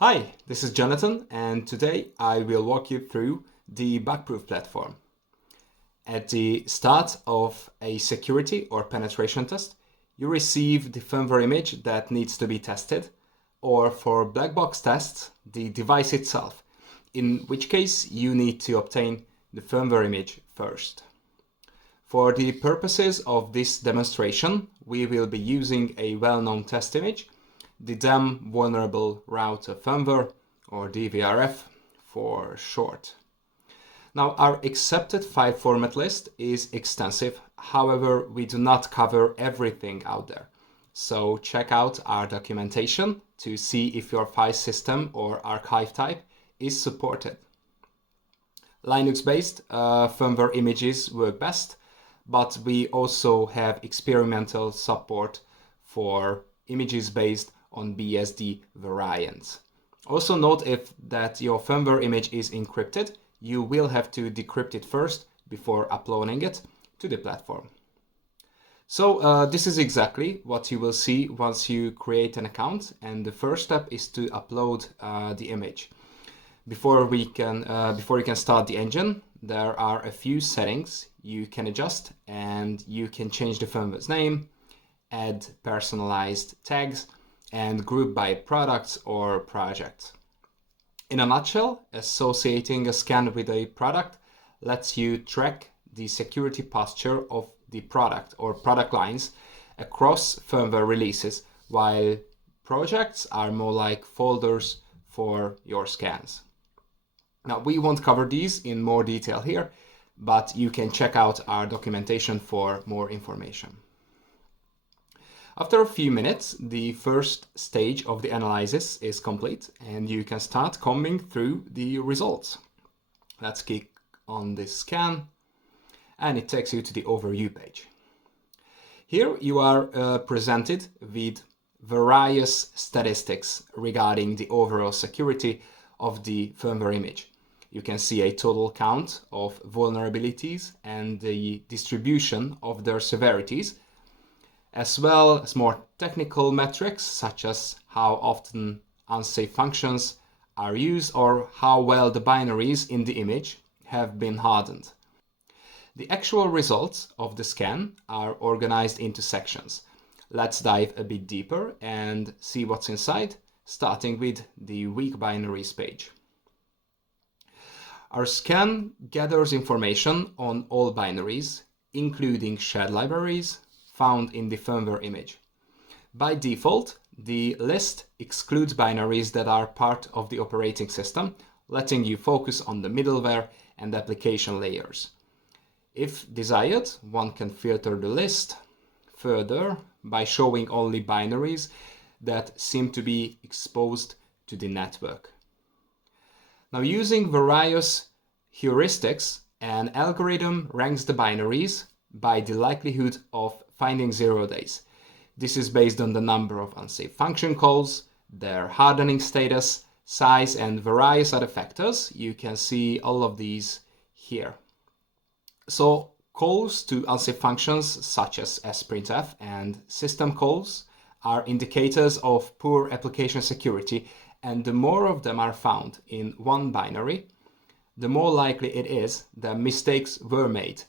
Hi, this is Jonathan, and today I will walk you through the BugProve platform. At the start of a security or penetration test, you receive the firmware image that needs to be tested, or for black box tests, the device itself, in which case you need to obtain the firmware image first. For the purposes of this demonstration, we will be using a well-known test image, the DEM Vulnerable Router Firmware, or DVRF for short. Now, our accepted file format list is extensive, however, we do not cover everything out there. So check out our documentation to see if your file system or archive type is supported. Linux-based firmware images work best, but we also have experimental support for images based on BSD variants. Also note that your firmware image is encrypted, you will have to decrypt it first before uploading it to the platform. So this is exactly what you will see once you create an account, and the first step is to upload the image. Before you can start the engine, there are a few settings you can adjust, and you can change the firmware's name, add personalized tags, and group by products or projects. In a nutshell, associating a scan with a product lets you track the security posture of the product or product lines across firmware releases, while projects are more like folders for your scans. Now, we won't cover these in more detail here, but you can check out our documentation for more information. After a few minutes, the first stage of the analysis is complete and you can start combing through the results. Let's click on this scan and it takes you to the overview page. Here you are presented with various statistics regarding the overall security of the firmware image. You can see a total count of vulnerabilities and the distribution of their severities, as well as more technical metrics such as how often unsafe functions are used or how well the binaries in the image have been hardened. The actual results of the scan are organized into sections. Let's dive a bit deeper and see what's inside, starting with the weak binaries page. Our scan gathers information on all binaries, including shared libraries, found in the firmware image. By default, the list excludes binaries that are part of the operating system, letting you focus on the middleware and application layers. If desired, one can filter the list further by showing only binaries that seem to be exposed to the network. Now, using various heuristics, an algorithm ranks the binaries by the likelihood of finding 0 days. This is based on the number of unsafe function calls, their hardening status, size, and various other factors. You can see all of these here. So calls to unsafe functions such as sprintf and system calls are indicators of poor application security, and the more of them are found in one binary, the more likely it is that mistakes were made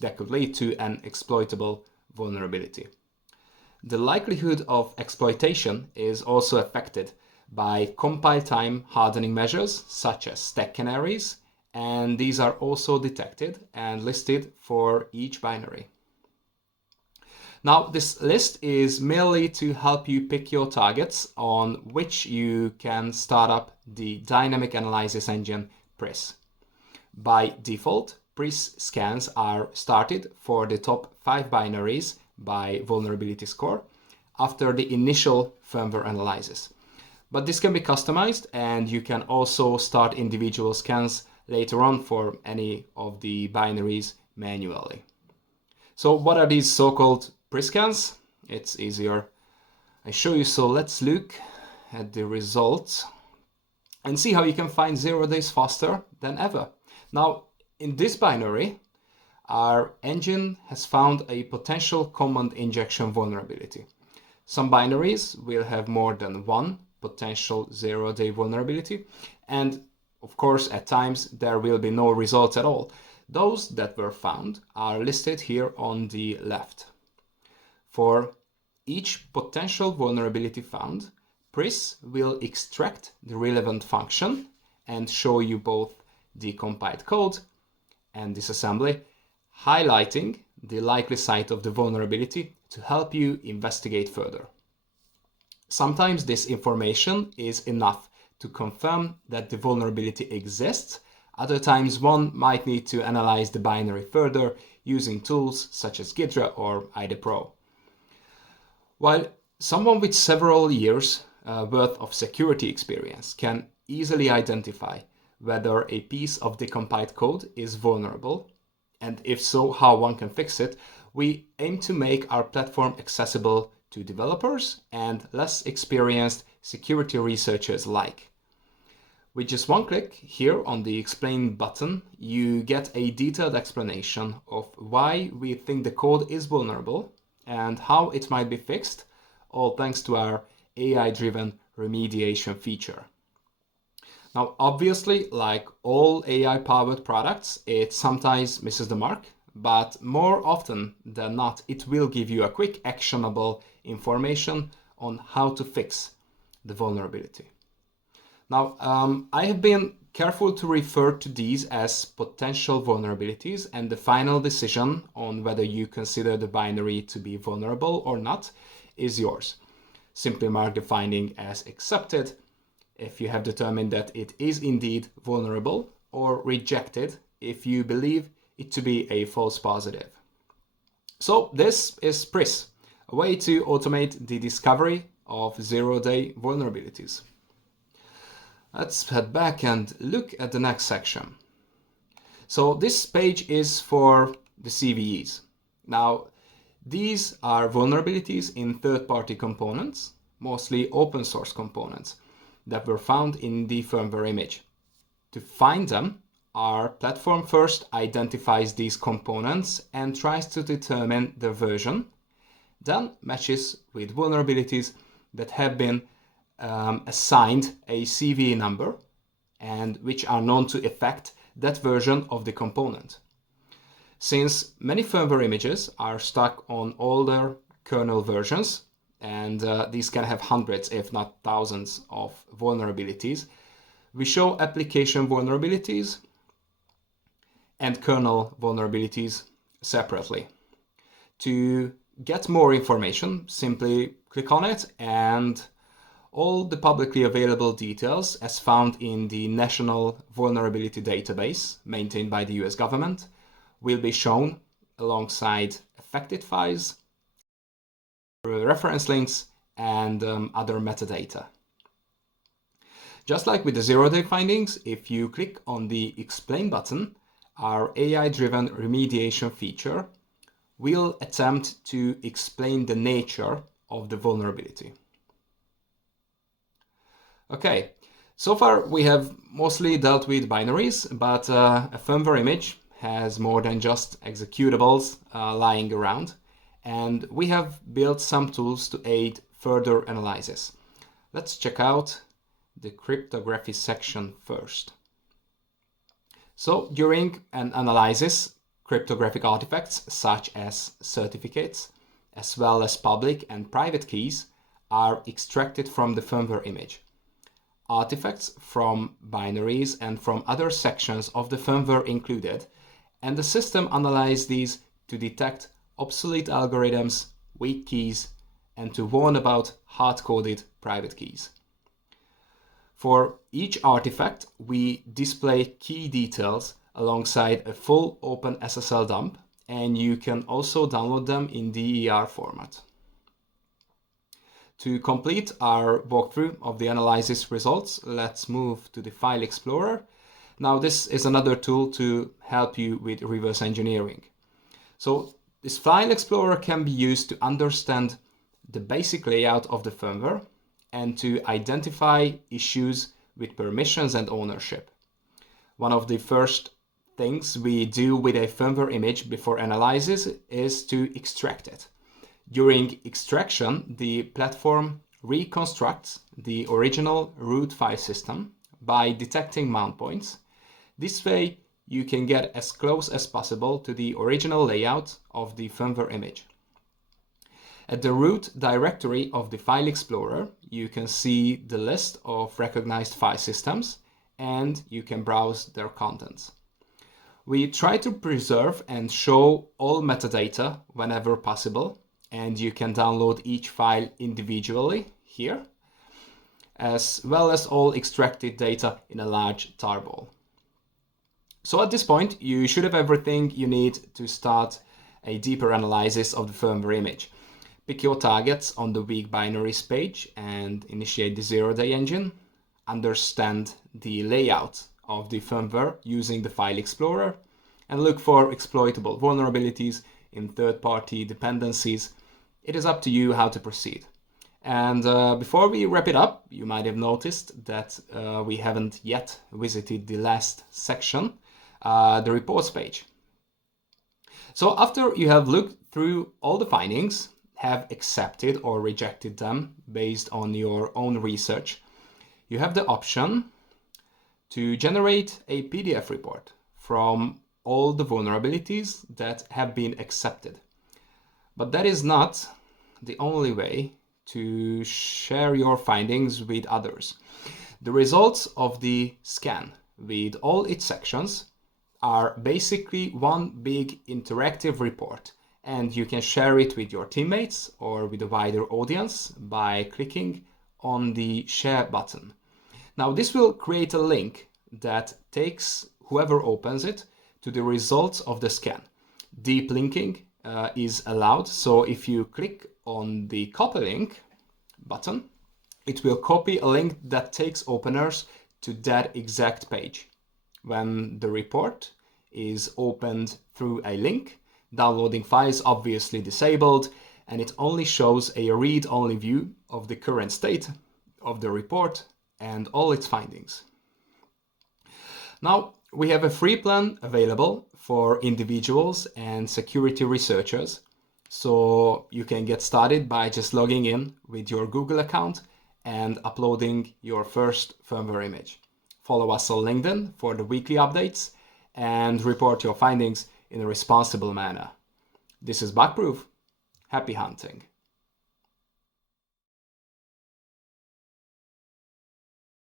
that could lead to an exploitable vulnerability. The likelihood of exploitation is also affected by compile time hardening measures such as stack canaries, and these are also detected and listed for each binary. Now, this list is merely to help you pick your targets on which you can start up the dynamic analysis engine PRIS. By default, PRIS scans are started for the top 5 binaries by vulnerability score after the initial firmware analysis. But this can be customized, and you can also start individual scans later on for any of the binaries manually. So what are these so-called PRIS scans? It's easier I show you, so let's look at the results and see how you can find 0 days faster than ever. Now, in this binary, our engine has found a potential command injection vulnerability. Some binaries will have more than one potential zero-day vulnerability. And of course, at times there will be no results at all. Those that were found are listed here on the left. For each potential vulnerability found, PRIS will extract the relevant function and show you both the compiled code and disassembly, highlighting the likely site of the vulnerability to help you investigate further. Sometimes this information is enough to confirm that the vulnerability exists. Other times one might need to analyze the binary further using tools such as Ghidra or IDPro. While someone with several years worth of security experience can easily identify whether a piece of the compiled code is vulnerable, and if so, how one can fix it, we aim to make our platform accessible to developers and less experienced security researchers alike. With just one click here on the Explain button, you get a detailed explanation of why we think the code is vulnerable and how it might be fixed, all thanks to our AI-driven remediation feature. Now, obviously, like all AI-powered products, it sometimes misses the mark, but more often than not, it will give you a quick, actionable information on how to fix the vulnerability. Now, I have been careful to refer to these as potential vulnerabilities, and the final decision on whether you consider the binary to be vulnerable or not is yours. Simply mark the finding as accepted if you have determined that it is indeed vulnerable, or rejected if you believe it to be a false positive. So this is PRIS, a way to automate the discovery of zero-day vulnerabilities. Let's head back and look at the next section. So this page is for the CVEs. Now, these are vulnerabilities in third-party components, mostly open source components, that were found in the firmware image. To find them, our platform first identifies these components and tries to determine their version, then matches with vulnerabilities that have been assigned a CVE number and which are known to affect that version of the component. Since many firmware images are stuck on older kernel versions, and these can have hundreds, if not thousands, of vulnerabilities, we show application vulnerabilities and kernel vulnerabilities separately. To get more information, simply click on it, and all the publicly available details as found in the National Vulnerability Database maintained by the US government will be shown alongside affected files, reference links, and other metadata. Just like with the zero-day findings, if you click on the Explain button, our AI-driven remediation feature will attempt to explain the nature of the vulnerability. Okay, so far we have mostly dealt with binaries, but a firmware image has more than just executables lying around, and we have built some tools to aid further analysis. Let's check out the cryptography section first. So during an analysis, cryptographic artifacts such as certificates, as well as public and private keys, are extracted from the firmware image. Artifacts from binaries and from other sections of the firmware included, and the system analyzes these to detect obsolete algorithms, weak keys, and to warn about hard-coded private keys. For each artifact, we display key details alongside a full open SSL dump, and you can also download them in DER format. To complete our walkthrough of the analysis results, let's move to the File Explorer. Now, this is another tool to help you with reverse engineering. So this File Explorer can be used to understand the basic layout of the firmware and to identify issues with permissions and ownership. One of the first things we do with a firmware image before analysis is to extract it. During extraction, the platform reconstructs the original root file system by detecting mount points. This way, you can get as close as possible to the original layout of the firmware image. At the root directory of the File Explorer, you can see the list of recognized file systems and you can browse their contents. We try to preserve and show all metadata whenever possible, and you can download each file individually here, as well as all extracted data in a large tarball. So at this point, you should have everything you need to start a deeper analysis of the firmware image. Pick your targets on the weak binaries page and initiate the zero-day engine. Understand the layout of the firmware using the File Explorer and look for exploitable vulnerabilities in third-party dependencies. It is up to you how to proceed. And before we wrap it up, you might have noticed that we haven't yet visited the last section, the reports page. So after you have looked through all the findings, have accepted or rejected them based on your own research, you have the option to generate a PDF report from all the vulnerabilities that have been accepted. But that is not the only way to share your findings with others. The results of the scan with all its sections are basically one big interactive report, and you can share it with your teammates or with a wider audience by clicking on the share button. Now this will create a link that takes whoever opens it to the results of the scan. Deep linking is allowed, so if you click on the copy link button, it will copy a link that takes openers to that exact page. When the report is opened through a link, downloading files obviously disabled, and it only shows a read-only view of the current state of the report and all its findings. Now, we have a free plan available for individuals and security researchers, so you can get started by just logging in with your Google account and uploading your first firmware image. Follow us on LinkedIn for the weekly updates and report your findings in a responsible manner. This is BugProve. Happy hunting.